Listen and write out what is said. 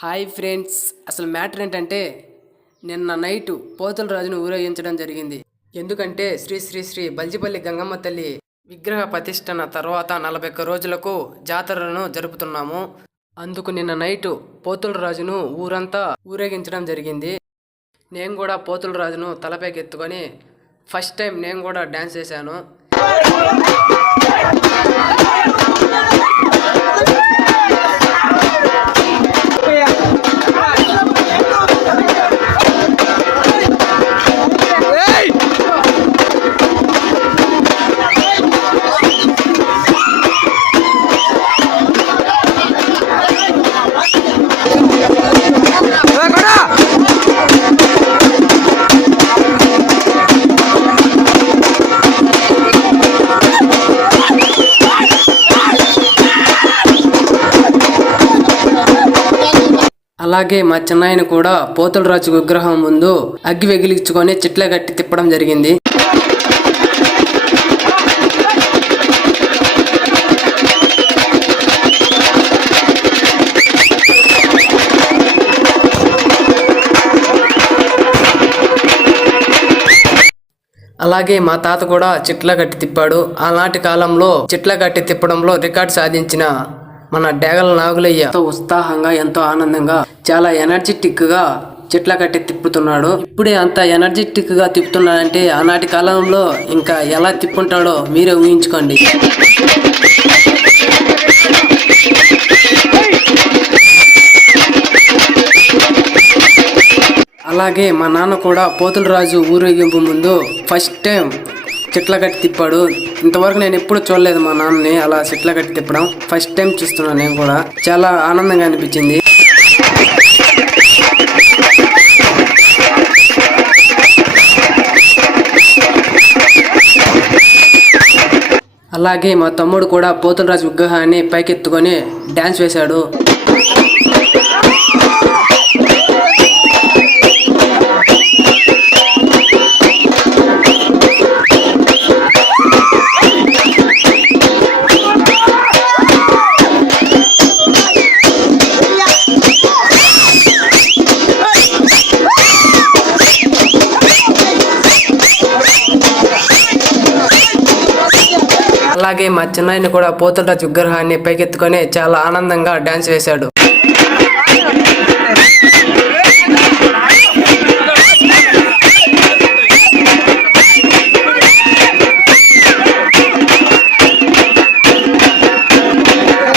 Hi friends అసలు matter ఏంటంటే నిన్న నైటు పోతుల రాజును ఊరేగించడం జరిగింది. ఎందుకంటే శ్రీ శ్రీ శ్రీ బల్జిపల్లి గంగమ్మ తల్లి విగ్రహ ప్రతిష్టన తర్వాత నలభై ఒక్క రోజులకు జాతరను జరుపుతున్నాము. అందుకు నిన్న నైటు పోతుల రాజును ఊరంతా ఊరేగించడం జరిగింది. నేను కూడా పోతుల రాజును తలపైకి ఎత్తుకొని ఫస్ట్ టైం నేను కూడా డ్యాన్స్ చేశాను. అలాగే మా చిన్నాయన కూడా పోతులరాజు విగ్రహం ముందు అగ్గి వెగిలించుకొని చిట్ల కట్టి తిప్పడం జరిగింది. అలాగే మా తాత కూడా చిట్ల కట్టి తిప్పాడు. ఆనాటి కాలంలో చిట్ల కట్టి తిప్పడంలో రికార్డ్ సాధించిన మన డేగల నాగులయ్య. ఎంతో ఉత్సాహంగా ఎంతో ఆనందంగా చాలా ఎనర్జెటిక్గా చెట్ల కట్టి తిప్పుతున్నాడు. ఇప్పుడే అంత ఎనర్జెటిక్గా తిప్పుతున్నాడంటే ఆనాటి కాలంలో ఇంకా ఎలా తిప్పుంటాడో మీరే ఊహించుకోండి. అలాగే మా నాన్న కూడా పోతులరాజు ఊరేగింపు ముందు ఫస్ట్ టైం చెట్ల కట్టి తిప్పాడు. ఇంతవరకు నేను ఎప్పుడు చూడలేదు మా నాన్నని అలా చెట్ల కట్టి తిప్పడం. ఫస్ట్ టైం చూస్తున్నాను నేను కూడా. చాలా ఆనందంగా అనిపించింది. అలాగే మా తమ్ముడు కూడా పోతులరాజు విగ్రహాన్ని పైకెత్తుకొని డ్యాన్స్ వేశాడు. అలాగే మా చిన్నాయన కూడా పోతుండ విగ్రహాన్ని పైకెత్తుకొని చాలా ఆనందంగా డ్యాన్స్ వేశాడు.